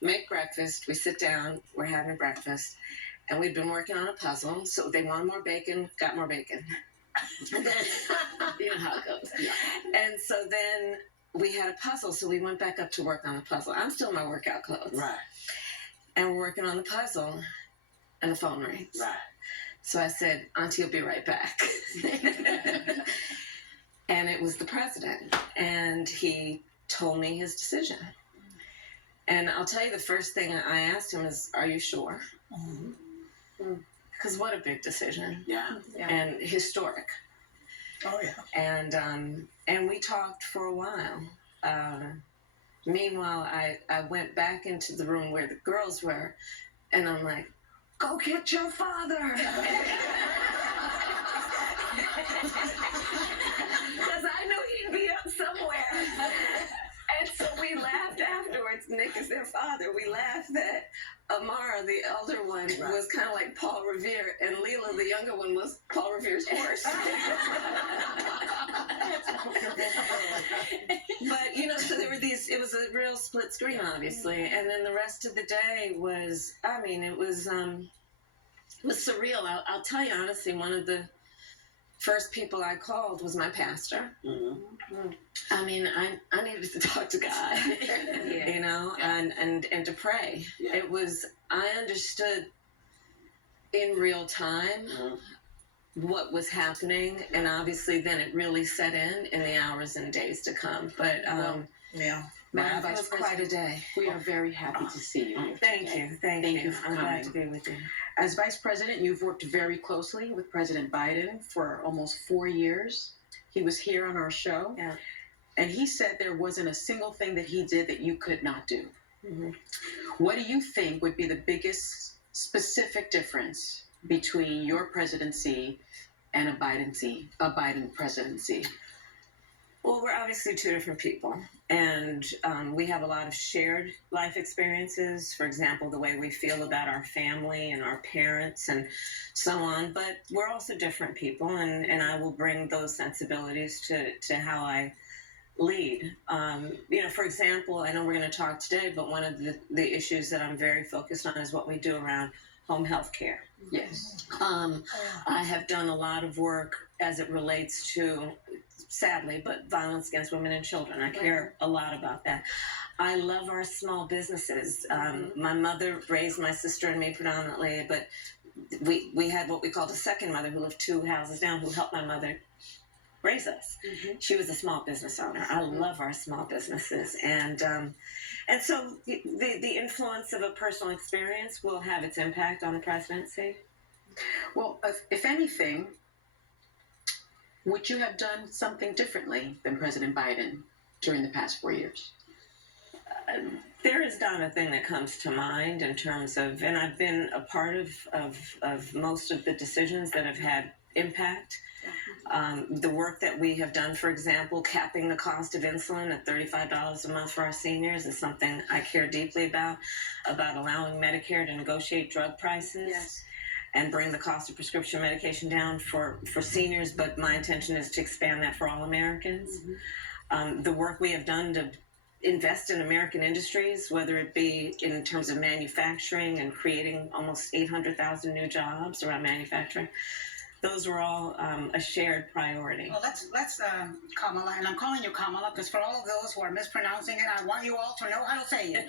Make breakfast. We sit down. We're having breakfast. And we'd been working on a puzzle. So they wanted more bacon, got more bacon. And then, you know how it goes. Yeah. And so then we had a puzzle. So we went back up to work on the puzzle. I'm still in my workout clothes. Right. And we're working on the puzzle. And the phone rings. Right. So I said, Auntie will be right back. And it was the president. And he told me his decision. And I'll tell you, the first thing I asked him is, are you sure? Because what a big decision. Yeah. And historic. Oh, yeah. And we talked for a while. Meanwhile, I went back into the room where the girls were, and I'm like, go get your father. Because I knew he'd be up somewhere. And so we laughed afterwards. Nick is their father. We laughed that Amara, the elder one, was kind of like Paul Revere, and Leela, the younger one, was Paul Revere's horse. But, you know, so there were these, it was a real split screen, obviously. And then the rest of the day was, I mean, it was surreal. I'll tell you honestly, one of the first people I called was my pastor. I mean, I needed to talk to God, you know, and to pray. Yeah. It was, I understood in real time what was happening, and obviously then it really set in the hours and days to come. But Madam it was quite a day. We are very happy to see you here. Thank you. Thank you. for I'm glad coming. to be with you. As Vice President, you've worked very closely with President Biden for almost 4 years. He was here on our show, and he said there wasn't a single thing that he did that you could not do. What do you think would be the biggest specific difference between your presidency and a Biden presidency? Well, we're obviously two different people, and we have a lot of shared life experiences. For example, the way we feel about our family and our parents and so on. But we're also different people, and I will bring those sensibilities to how I lead. You know, for example, I know we're going to talk today, but one of the issues that I'm very focused on is what we do around home health care. Yes. I have done a lot of work as it relates to, sadly, but violence against women and children. I care a lot about that. I love our small businesses. My mother raised my sister and me predominantly, but we had what we called a second mother who lived 2 houses down, who helped my mother raise us. She was a small business owner. I love our small businesses. And so the influence of a personal experience will have its impact on the presidency. Well, if anything, would you have done something differently than President Biden during the past 4 years? There is not a thing that comes to mind in terms of, and I've been a part of most of the decisions that have had impact. The work that we have done, for example, capping the cost of insulin at $35 a month for our seniors is something I care deeply about allowing Medicare to negotiate drug prices. And bring the cost of prescription medication down for seniors, but my intention is to expand that for all Americans. The work we have done to invest in American industries, whether it be in terms of manufacturing and creating almost 800,000 new jobs around manufacturing, those were all a shared priority. Well, let's Kamala, and I'm calling you Kamala because for all of those who are mispronouncing it, I want you all to know how to say it.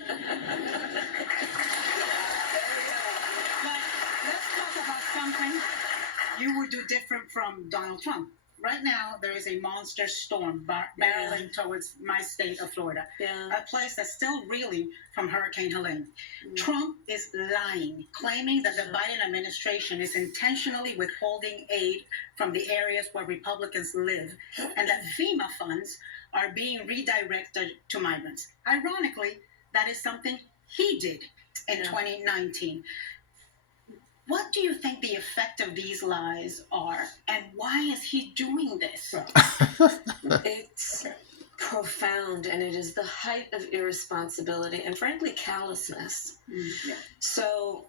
Let's talk about something you would do different from Donald Trump. Right now, there is a monster storm barreling towards my state of Florida, a place that's still reeling from Hurricane Helene. Trump is lying, claiming that the Biden administration is intentionally withholding aid from the areas where Republicans live, and that FEMA funds are being redirected to migrants. Ironically, that is something he did in 2019. What do you think the effect of these lies are, and why is he doing this? It's profound, and it is the height of irresponsibility and, frankly, callousness. So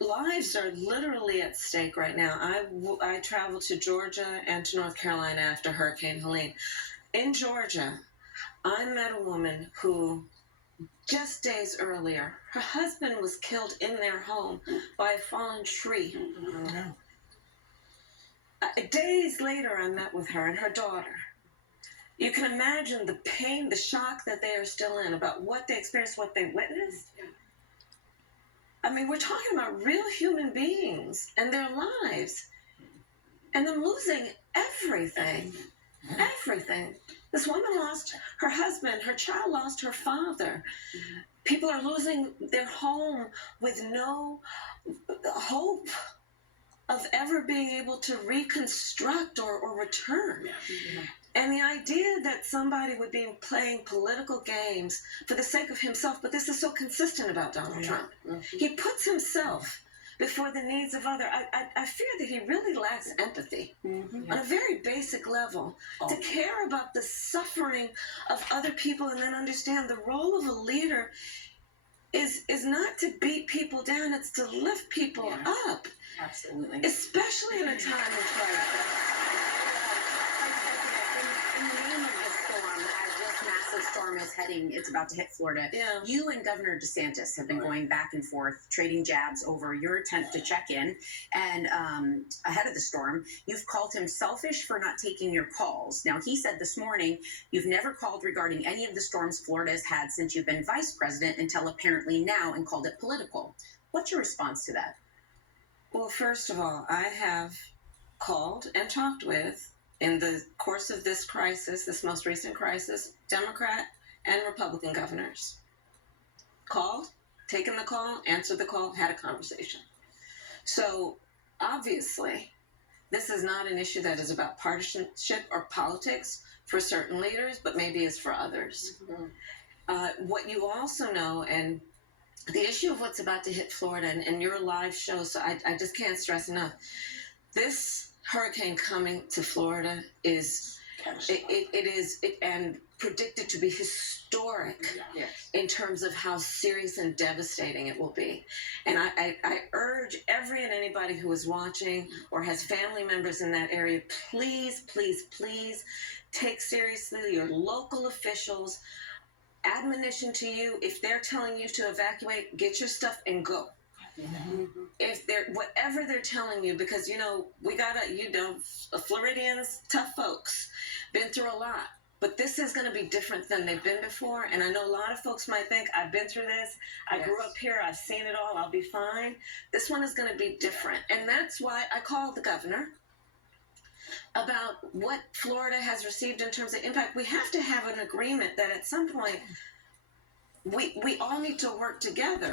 lives are literally at stake right now. I traveled to Georgia and to North Carolina after Hurricane Helene. In Georgia, I met a woman who just days earlier, her husband was killed in their home by a fallen tree. No. Days later, I met with her and her daughter. You can imagine the pain, the shock that they are still in about what they experienced, what they witnessed. I mean, we're talking about real human beings and their lives, and them losing everything. Everything. This woman lost her husband, her child lost her father. People are losing their home with no hope of ever being able to reconstruct or return. And the idea that somebody would be playing political games for the sake of himself, but this is so consistent about Donald Trump. He puts himself before the needs of others. I fear that he really lacks empathy on a very basic level to care about the suffering of other people and then understand the role of a leader is not to beat people down, it's to lift people up. Absolutely. Especially in a time of crisis. In the name of the storm, as this massive storm is heading, it's about to hit Florida. Yeah. You and Governor DeSantis have been going back and forth, trading jabs over your attempt to check in. And ahead of the storm, you've called him selfish for not taking your calls. Now, he said this morning you've never called regarding any of the storms Florida has had since you've been vice president until apparently now, and called it political. What's your response to that? Well, first of all, I have called and talked with, in the course of this crisis, this most recent crisis, Democrat and Republican governors. Called, taken the call, answered the call, had a conversation. So, obviously, this is not an issue that is about partisanship or politics for certain leaders, but maybe is for others. What you also know, and the issue of what's about to hit Florida, and your live show, so I just can't stress enough. This hurricane coming to Florida is, and predicted to be historic in terms of how serious and devastating it will be. And I urge every and anybody who is watching or has family members in that area, please, please, please take seriously your local officials. Admonition to you, if they're telling you to evacuate, get your stuff and go. If they're, whatever they're telling you, because, we gotta, Floridians, tough folks, been through a lot. But this is going to be different than they've been before. And I know a lot of folks might think, I've been through this. I grew up here. I've seen it all. I'll be fine. This one is going to be different. And that's why I called the governor about what Florida has received in terms of impact. We have to have an agreement that at some point we all need to work together